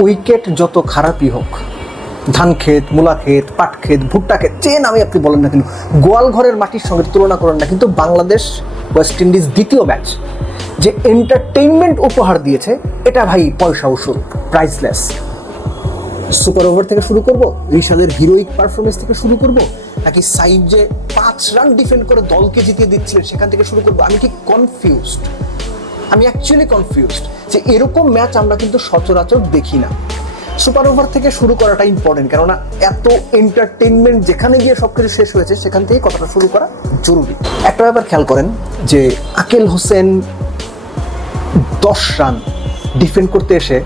Wicket যত খারাপই হোক, ধান ক্ষেত, মূলা ক্ষেত, পাট ক্ষেত, ভুট্টা ক্ষেত, যে নামে আপনি বলেন না কেন, গোয়াল ঘরের মাটির সঙ্গে তুলনা করেন না, কিন্তু বাংলাদেশ ওয়েস্ট ইন্ডিজ দ্বিতীয় ম্যাচ যে এন্টারটেইনমেন্ট উপহার দিয়েছে, এটা ভাই পয়সা উসুল, প্রাইসলেস। সুপার ওভার থেকে শুরু করব, রিশাদের হিরোইক পারফরমেন্স থেকে শুরু করব, নাকি সাইড যে 5 রান ডিফেন্ড করে দলকে জিতিয়ে দিচ্ছিলেন সেখান থেকে শুরু করব? আমি ঠিক কনফিউজড, আমি অ্যাকচুয়ালি কনফিউজড যে এরকম ম্যাচ আমরা কিন্তু সচরাচর দেখি না। সুপার ওভার থেকে শুরু করাটা ইম্পর্টেন্ট, কেননা এত এন্টারটেইনমেন্ট যেখানে গিয়ে সবকিছু শেষ হয়েছে সেখান থেকেই কথাটা শুরু করা জরুরি। একটা ব্যাপার খেয়াল করেন যে আকিল হোসেন 10 রান ডিফেন্ড করতে এসে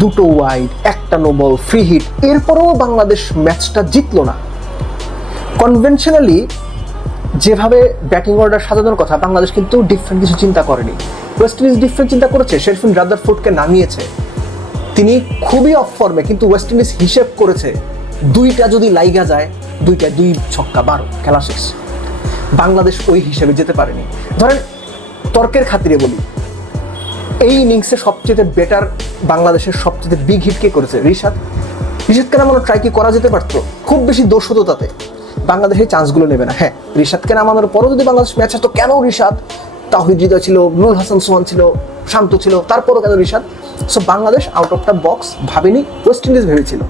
2টো ওয়াইড, 1টা নো বল, ফ্রি হিট, এরপরেও বাংলাদেশ ম্যাচটা জিতলো না। কনভেনশনালি যেভাবে ব্যাটিং অর্ডার সাজানোর কথা, বাংলাদেশ কিন্তু ডিফারেন্ট কিছু চিন্তা করেনি। ওয়েস্ট ইন্ডিজ ডিফারেন্ট চিন্তা করেছে, শেরফিন রাদারফোর্ডকে নামিয়েছে, তিনি খুবই অফ ফর্মে, কিন্তু ওয়েস্ট ইন্ডিজ হিসেব করেছে 2টা যদি লাইগা যায়, 2 ছক্কা 12, খেলা শেষ। বাংলাদেশ ওই হিসেবে যেতে পারেনি। ধরেন তর্কের খাতিরে বলি, এই ইনিংসে সবচেয়ে বেটার বাংলাদেশের সবচেয়ে বিগ হিট কে করেছে? রিশাদকে নামানোর ট্রাই কি করা যেতে পারতো? খুব বেশি দোষ হতো তাতে, বাংলাদেশ এই চান্সগুলো নেবে না। হ্যাঁ, রিশাদকে নামানোর পরও যদি বাংলাদেশ ম্যাচ আসতো, কেন রিশাদ? তাওহিদ হৃদয় ছিল, নুরুল হাসান সোহান ছিল, শান্ত ছিল, তারপরও কেন Rishad? So Bangladesh out of the box ভাবেনি, ওয়েস্ট ইন্ডিজ ভেবেছিল।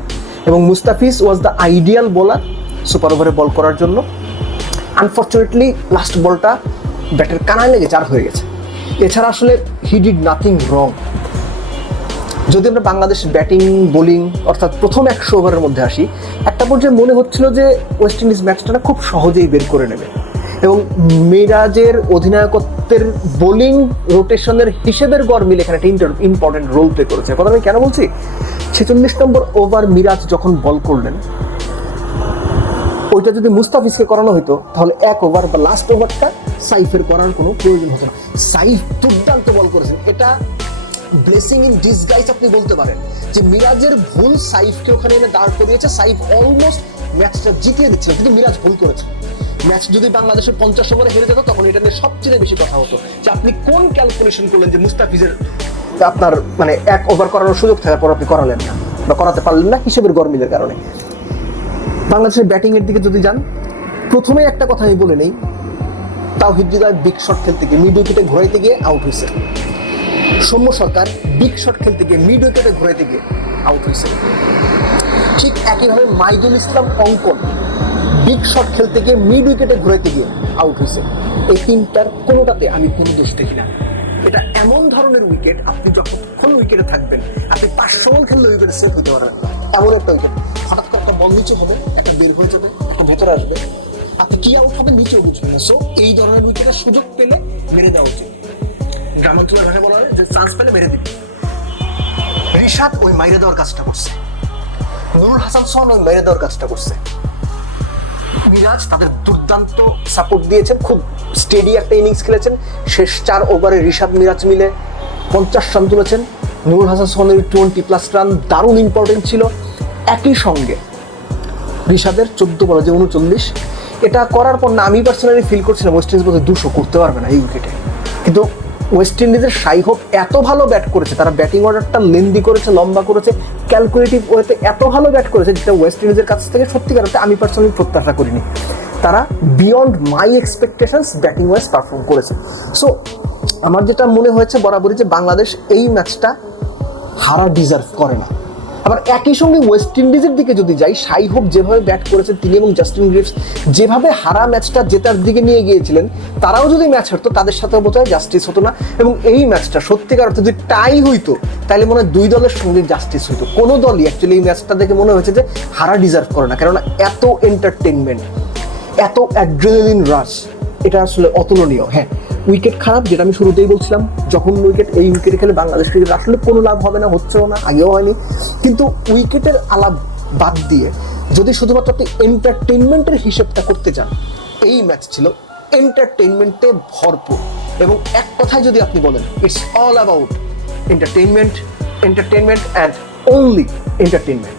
এবং Mustafiz was the ideal bowler super ওভারে বল করার জন্য। আনফর্চুনেটলি লাস্ট বলটা ব্যাটের কানায় লেগে 4 হয়ে গেছে। এছাড়া আসলে হি ডিড নাথিং রং। যদি আমরা বাংলাদেশ ব্যাটিং বোলিং অর্থাৎ প্রথম 100 ওভারের মধ্যে আসি, একটা পর্যায়ে মনে হচ্ছিল যে ওয়েস্ট ইন্ডিজ ম্যাচটা খুব সহজেই বের করে নেবে, এবং মিরাজের অধিনায়কত্বের বোলিং রোটেশনের হিসেবের গড় মিলে এখানে একটা ইম্পর্টেন্ট রোল প্লে করেছে। কথা আমি কেন বলছি? 46 নম্বর ওভার মিরাজ যখন বল করলেন, ওইটা যদি মুস্তাফিজকে করানো হতো তাহলে 1 ওভার বা লাস্ট ওভারটা সাইফের করার কোনো প্রয়োজন হতো না। সাইফ দুর্দান্ত বল করেছেন, এটা ব্লেসিং ইন ডিসগাইজ আপনি বলতে পারেন, যে মিরাজের ভুল সাইফকে ওখানে এনে দাঁড় করিয়েছে। সাইফ অলমোস্ট ম্যাচটা জিতিয়ে দিচ্ছিল, কিন্তু মিরাজ ভুল করেছে। ম্যাচ যদি বাংলাদেশের 50 ওভারে হেরে যেত, তখন এটা নিয়ে সবচেয়ে বেশি কথা হতো যে আপনি কোন ক্যালকুলেশন করলেন যে মুস্তাফিজের আপনার 1 ওভার করানোর সুযোগ থাকার পর আপনি করালেন না বা করাতে পারলেন না হিসেবের গরমিলের কারণে। বাংলাদেশের ব্যাটিং এর দিকে যদি যান, প্রথমে একটা কথা আমি বলে নেই, তাওহিদ হৃদয় বিগ শট খেলতে গিয়ে মিড উইকেটে ঘোরাইতে গিয়ে আউট হয়েছে। সৌম্য সরকার বিগ শট খেলতে গিয়ে মিড উইকেটে ঘোরাইতে গিয়ে আউট হয়েছে। ঠিক একইভাবে মাইদুল ইসলাম অঙ্কন বিগ শট খেলতে গিয়ে মিড উইকেটে ঘোরাইতে গিয়ে আউট হয়েছে। এই 3টার কোনোটাতে আমি কোনো দোষ দেখি না। এটা এমন ধরনের উইকেট, আপনি যতক্ষণ উইকেটে থাকবেন, আপনি 500 বল খেললে উইকেটে সেফ হতে পারবেন না। এমন একটা উইকেট, হঠাৎ করে একটা বল নিচে হবে, একটা বের হয়ে যাবে, একটা ভেতরে আসবে, আপনি কি আউট হবে নিচেও বুঝবেন না। সো এই ধরনের উইকেটের সুযোগ পেলে মেরে দেওয়া উচিত। গ্রামাঞ্চলের ভাষায় বলা হয় যে চান্স পেলে মেরে দিবে। রিশাদ ওই মাইরে দেওয়ার কাজটা করছে, নুরুল হাসান সোহান ওই মেরে দেওয়ার কাজটা করছে। মিরাজ তাদের দুর্দান্ত সাপোর্ট দিয়েছেন, খুব স্টেডি একটা ইনিংস খেলেছেন। শেষ 4 ওভারে রিশাদ মিরাজ মিলে 50 রান তুলেছেন। নুরুল হাসান সোহানের 20+ রান দারুণ ইম্পর্টেন্ট ছিল। একই সঙ্গে রিশাদের 14 বলে যে 39, এটা করার পর না আমি পার্সোনালি ফিল করছিলাম ওয়েস্ট ইন্ডিজ বোধহয় 200 করতে পারবে না এই উইকেটে। কিন্তু ওয়েস্ট ইন্ডিজের সাইহোপ এত ভালো ব্যাট করেছে, তারা ব্যাটিং অর্ডারটা লেন্দি করেছে, লম্বা করেছে, ক্যালকুলেটিভ ওয়েতে এত ভালো ব্যাট করেছে, যেটা ওয়েস্ট ইন্ডিজের কাছ থেকে সত্যিকার অর্থে আমি পার্সোনালি প্রত্যাশা করিনি। তারা বিয়ন্ড মাই এক্সপেকটেশনস ব্যাটিং ওয়াইজ পারফর্ম করেছে। সো আমার যেটা মনে হয়েছে বরাবরই, যে বাংলাদেশ এই ম্যাচটা হারা ডিজার্ভ করে না। আবার একই সঙ্গে ওয়েস্ট ইন্ডিজের দিকে যদি যাই, সাইহোপ যেভাবে ব্যাট করেছেন তিনি এবং জাস্টিন গ্রিভস যেভাবে হারা ম্যাচটা জেতার দিকে নিয়ে গিয়েছিলেন, তারাও যদি ম্যাচ হারতো তাদের সাথে বোধহয় জাস্টিস হতো না। এবং এই ম্যাচটা সত্যিকার অর্থে যদি টাই হইতো, তাহলে মনে হয় 2 দলের সঙ্গে জাস্টিস হইতো। কোনো দলই অ্যাকচুয়ালি এই ম্যাচটা দেখে মনে হয়েছে যে হারা ডিজার্ভ করে না, কেননা এত এন্টারটেনমেন্ট, এত অ্যাড্রেনালিন রাশ, এটা আসলে অতুলনীয়। হ্যাঁ, উইকেট খারাপ, যেটা আমি শুরুতেই বলছিলাম, যখন এই উইকেটে খেলে বাংলাদেশ ক্রিকেট আসলে কোনো লাভ হবে না, হচ্ছেও না, আগেও হয়নি। কিন্তু উইকেটের আলাপ বাদ দিয়ে যদি শুধুমাত্র আপনি এন্টারটেনমেন্টের হিসেবটা করতে চান, এই ম্যাচ ছিল এন্টারটেনমেন্টে ভরপুর। এবং এক কথায় যদি আপনি বলেন, it's all about entertainment and only entertainment.